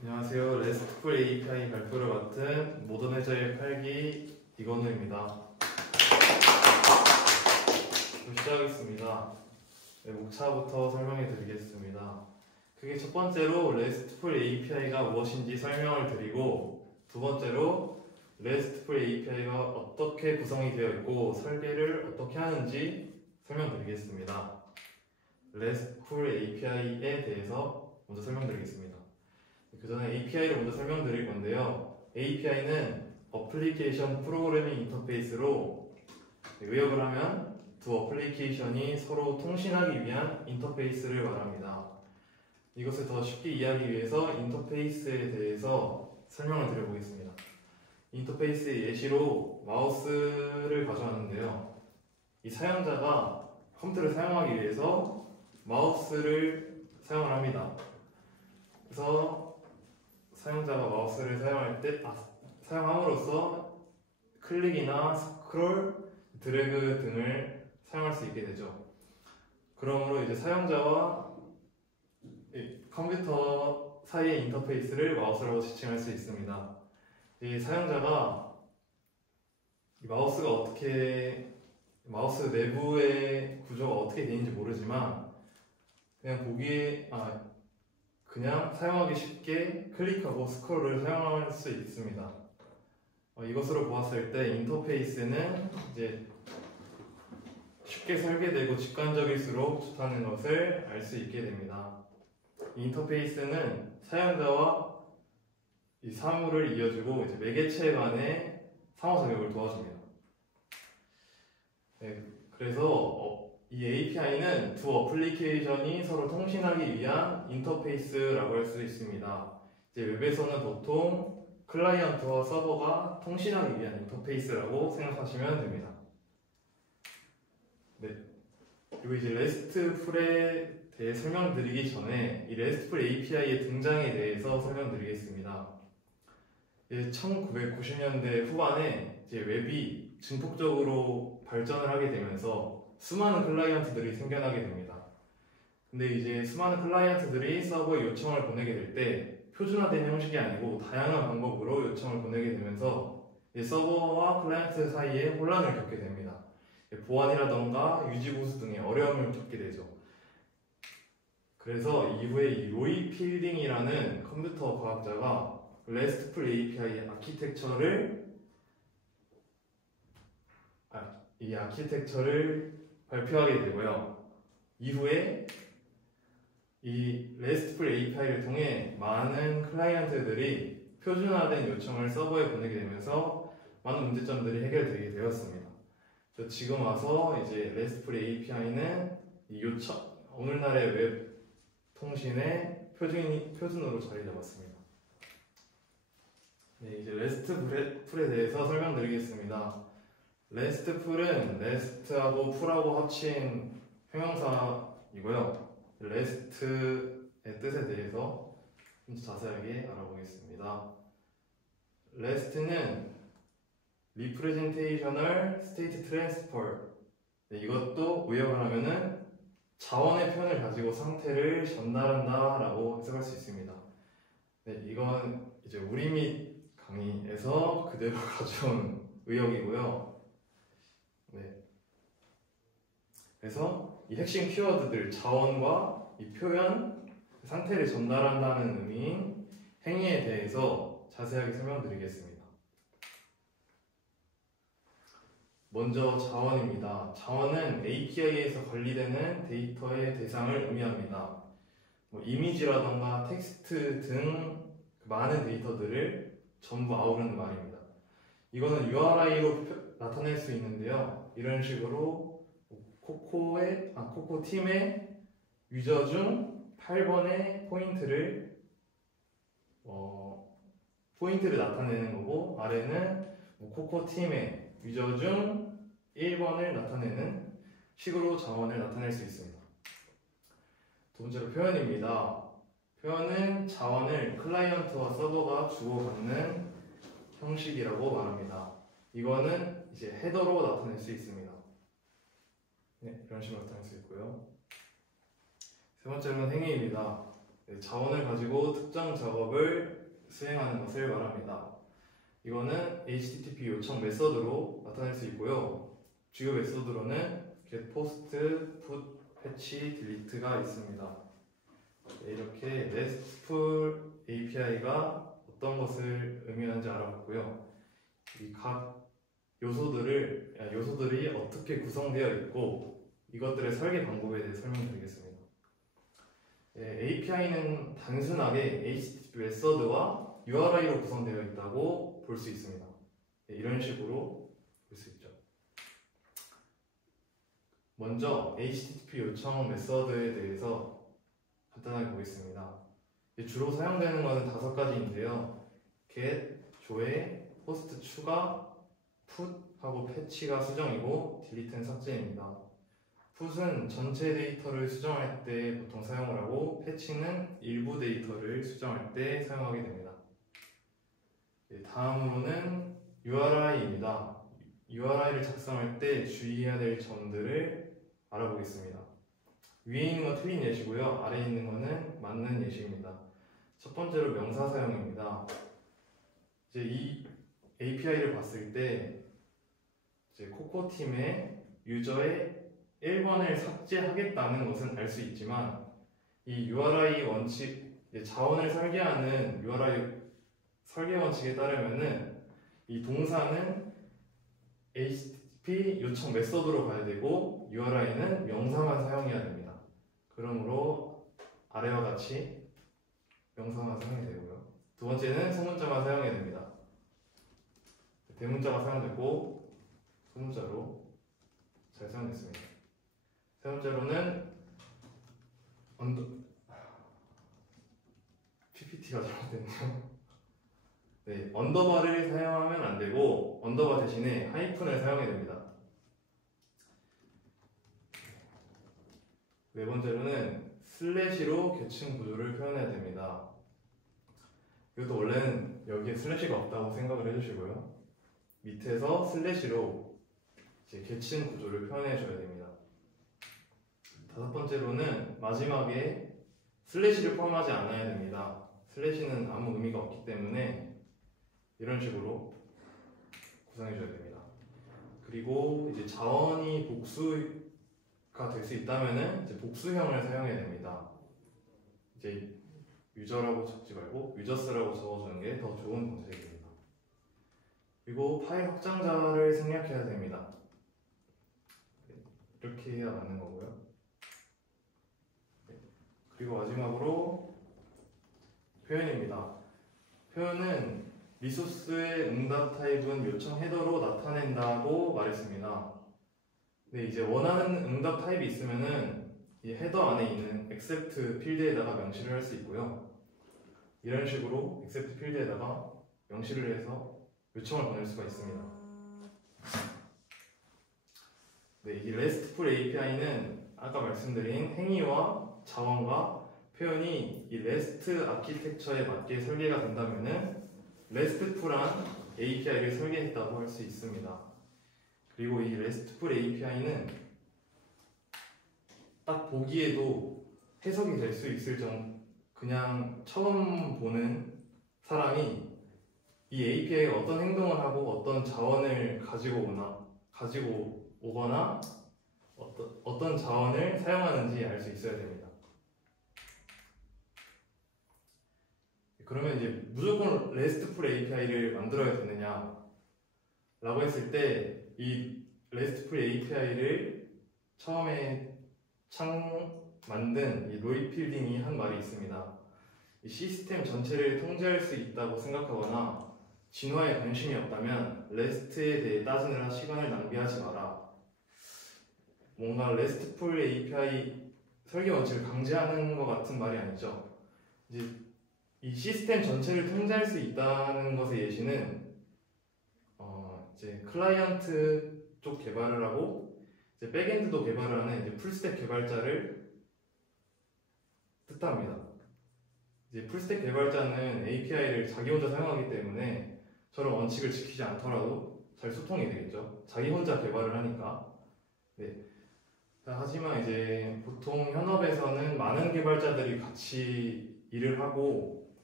안녕하세요. 레스트풀 API 발표를 맡은 모던 해저의 8기 이건우입니다. 시작하겠습니다. 네, 목차부터 설명해 드리겠습니다. 그게 첫 번째로 레스트풀 API가 무엇인지 설명을 드리고, 두 번째로 레스트풀 API가 어떻게 구성이 되어 있고 설계를 어떻게 하는지 설명드리겠습니다. 레스트풀 API에 대해서 먼저 설명드리겠습니다. 그 전에 API를 먼저 설명드릴 건데요. API는 어플리케이션 프로그래밍 인터페이스로 요약을 하면 두 어플리케이션이 서로 통신하기 위한 인터페이스를 말합니다. 이것을 더 쉽게 이해하기 위해서 인터페이스에 대해서 설명을 드려보겠습니다. 인터페이스의 예시로 마우스를 가져왔는데요. 이 사용자가 컴퓨터를 사용하기 위해서 마우스를 사용을 합니다. 그래서 사용자가 마우스를 사용할 때 사용함으로써 클릭이나 스크롤, 드래그 등을 사용할 수 있게 되죠. 그러므로 이제 사용자와 컴퓨터 사이의 인터페이스를 마우스라고 지칭할 수 있습니다. 이 사용자가 이 마우스 내부의 구조가 어떻게 되는지 모르지만 그냥 사용하기 쉽게 클릭하고 스크롤을 사용할 수 있습니다. 이것으로 보았을 때 인터페이스는 이제 쉽게 설계되고 직관적일수록 좋다는 것을 알 수 있게 됩니다. 이 인터페이스는 사용자와 이 사물을 이어주고 이제 매개체 간의 상호작용을 도와줍니다. 네, 그래서 이 API는 두 어플리케이션이 서로 통신하기 위한 인터페이스라고 할 수 있습니다. 이제 웹에서는 보통 클라이언트와 서버가 통신하기 위한 인터페이스라고 생각하시면 됩니다. 네. 그리고 이제 REST풀에 대해 설명드리기 전에 이 REST풀 API의 등장에 대해서 설명드리겠습니다. 1990년대 후반에 이제 웹이 증폭적으로 발전을 하게 되면서 수많은 클라이언트들이 생겨나게 됩니다. 근데 이제 수많은 클라이언트들이 서버에 요청을 보내게 될 때 표준화된 형식이 아니고 다양한 방법으로 요청을 보내게 되면서 서버와 클라이언트 사이에 혼란을 겪게 됩니다. 보안이라던가 유지보수 등의 어려움을 겪게 되죠. 그래서 이후에 이 로이 필딩이라는 컴퓨터 과학자가 RESTful API 아키텍처를 발표하게 되고요. 이후에 이 RESTful API를 통해 많은 클라이언트들이 표준화된 요청을 서버에 보내게 되면서 많은 문제점들이 해결되게 되었습니다. 지금 와서 이제 RESTful API는 오늘날의 웹 통신의 표준으로 자리 잡았습니다. 네, 이제 RESTful에 대해서 설명드리겠습니다. RESTful은 REST하고 풀하고 합친 형용사이고요. REST의 뜻에 대해서 좀 자세하게 알아보겠습니다. REST는 Representational State Transfer. 네, 이것도 요약을 하면은 자원의 표현을 가지고 상태를 전달한다 라고 해석할 수 있습니다. 네, 이건 이제 우리 및 강의에서 그대로 가져온 의역이고요. 네. 그래서 이 핵심 키워드들 자원과 이 표현, 상태를 전달한다는 의미인 행위에 대해서 자세하게 설명드리겠습니다. 먼저 자원입니다. 자원은 API에서 관리되는 데이터의 대상을 의미합니다. 이미지라던가 텍스트 등 많은 데이터들을 전부 아우르는 말입니다. 이거는 URI로 나타낼 수 있는데요. 이런 식으로 코코 팀의 유저 중 8번의 포인트를 나타내는 거고, 아래는 코코 팀의 유저 중 1번을 나타내는 식으로 자원을 나타낼 수 있습니다. 두 번째로 표현입니다. 표현은 자원을 클라이언트와 서버가 주고받는 형식이라고 말합니다. 이거는 이제 헤더로 나타낼 수 있습니다. 네, 이런 식으로 나타낼 수 있고요. 세 번째로는 행위입니다. 자원을 가지고 특정 작업을 수행하는 것을 말합니다. 이거는 HTTP 요청 메서드로 나타낼 수 있고요. 주요 메서드로는 get, post, put, patch, delete가 있습니다. 이렇게 RESTful API가 어떤 것을 의미하는지 알아봤고요. 이 각 요소들이 어떻게 구성되어 있고 이것들의 설계 방법에 대해 설명드리겠습니다. API는 단순하게 HTTP 메서드와 URI로 구성되어 있다고 볼 수 있습니다. 이런 식으로 볼 수 있죠. 먼저 HTTP 요청 메서드에 대해서 간단하게 보겠습니다. 주로 사용되는 것은 5가지인데요. get, 조회, post 추가, put 하고 패치가 수정이고 delete는 삭제입니다. put은 전체 데이터를 수정할 때 보통 사용을 하고 패치는 일부 데이터를 수정할 때 사용하게 됩니다. 다음으로는 URI입니다. URI를 작성할 때 주의해야 될 점들을 알아보겠습니다. 위에 있는 건 틀린 예시고요. 아래에 있는 거는 맞는 예시입니다. 첫 번째로 명사 사용입니다. 이제 이 API를 봤을 때 이제 코코팀의 유저의 1번을 삭제하겠다는 것은 알 수 있지만 이 URI 원칙, 자원을 설계하는 URI 설계 원칙에 따르면은 이 동사는 HTTP 요청 메서드로 가야 되고 URI는 명사만 사용해야 됩니다. 그러므로 아래와 같이 명사만 사용이 되고요. 두 번째는 소문자만 사용해야 됩니다. 대문자가 사용되고 소문자로 잘 사용됐습니다. 세 번째로는 PPT가 잘못됐네요. 언더바를 사용하면 안 되고 언더바 대신에 하이픈을 사용해야 됩니다. 네 번째로는 슬래시로 계층 구조를 표현해야 됩니다. 이것도 원래는 여기에 슬래시가 없다고 생각을 해주시고요. 밑에서 슬래시로 이제 계층 구조를 표현해 줘야 됩니다. 다섯 번째로는 마지막에 슬래시를 포함하지 않아야 됩니다. 슬래시는 아무 의미가 없기 때문에 이런 식으로 구성해 줘야 됩니다. 그리고 이제 자원이 복수가 될 수 있다면은 이제 복수형을 사용해야 됩니다. 이제 유저라고 적지 말고 유저스라고 적어주는 게 더 좋은 방식입니다. 그리고 파일 확장자를 생략해야 됩니다. 이렇게 해야 맞는 거고요. 그리고 마지막으로 표현입니다. 표현은 리소스의 응답 타입은 요청 헤더로 나타낸다고 말했습니다. 근데 이제 원하는 응답 타입이 있으면은 이 헤더 안에 있는 accept 필드에다가 명시를 할 수 있고요. 이런 식으로 accept 필드에다가 명시를 해서 요청을 보낼 수가 있습니다. 이 RESTful API는 아까 말씀드린 행위와 자원과 표현이 이 REST 아키텍처에 맞게 설계가 된다면은 RESTful한 API를 설계했다고 할 수 있습니다. 그리고 이 RESTful API는 딱 보기에도 해석이 될 수 있을 정도, 그냥 처음 보는 사람이 이 API가 어떤 행동을 하고 어떤 자원을 가지고 오거나 어떤 자원을 사용하는지 알 수 있어야 됩니다. 그러면 이제 무조건 RESTful API를 만들어야 되느냐 라고 했을 때 이 RESTful API를 처음에 만든 이 로이 필딩이 한 말이 있습니다. 이 시스템 전체를 통제할 수 있다고 생각하거나 진화에 관심이 없다면 REST에 대해 따지느라 시간을 낭비하지 마라. 뭔가 RESTful API 설계 원칙을 강제하는 것 같은 말이 아니죠. 이제 이 시스템 전체를 통제할 수 있다는 것의 예시는 이제 클라이언트 쪽 개발을 하고 이제 백엔드도 개발을 하는 이제 풀스택 개발자를 뜻합니다. 이제 풀스택 개발자는 API를 자기 혼자 사용하기 때문에 저런 원칙을 지키지 않더라도 잘 소통이 되겠죠. 자기 혼자 개발을 하니까. 하지만 이제 보통 현업에서는 많은 개발자들이 같이 일을 하고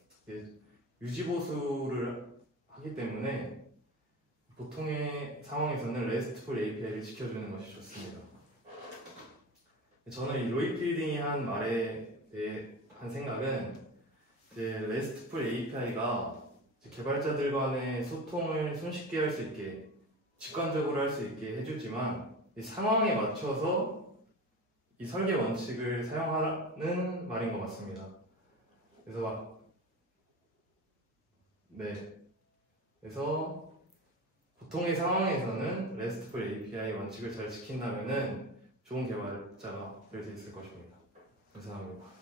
유지보수를 하기 때문에 보통의 상황에서는 RESTful API를 지켜주는 것이 좋습니다. 저는 이 로이 필딩이 한 말에 대해 한 생각은 RESTful API가 개발자들 간의 소통을 손쉽게 할 수 있게 직관적으로 할 수 있게 해주지만 이 상황에 맞춰서 이 설계 원칙을 사용하는 말인 것 같습니다. 그래서 보통의 상황에서는 RESTful API 원칙을 잘 지킨다면은 좋은 개발자가 될 수 있을 것입니다. 감사합니다.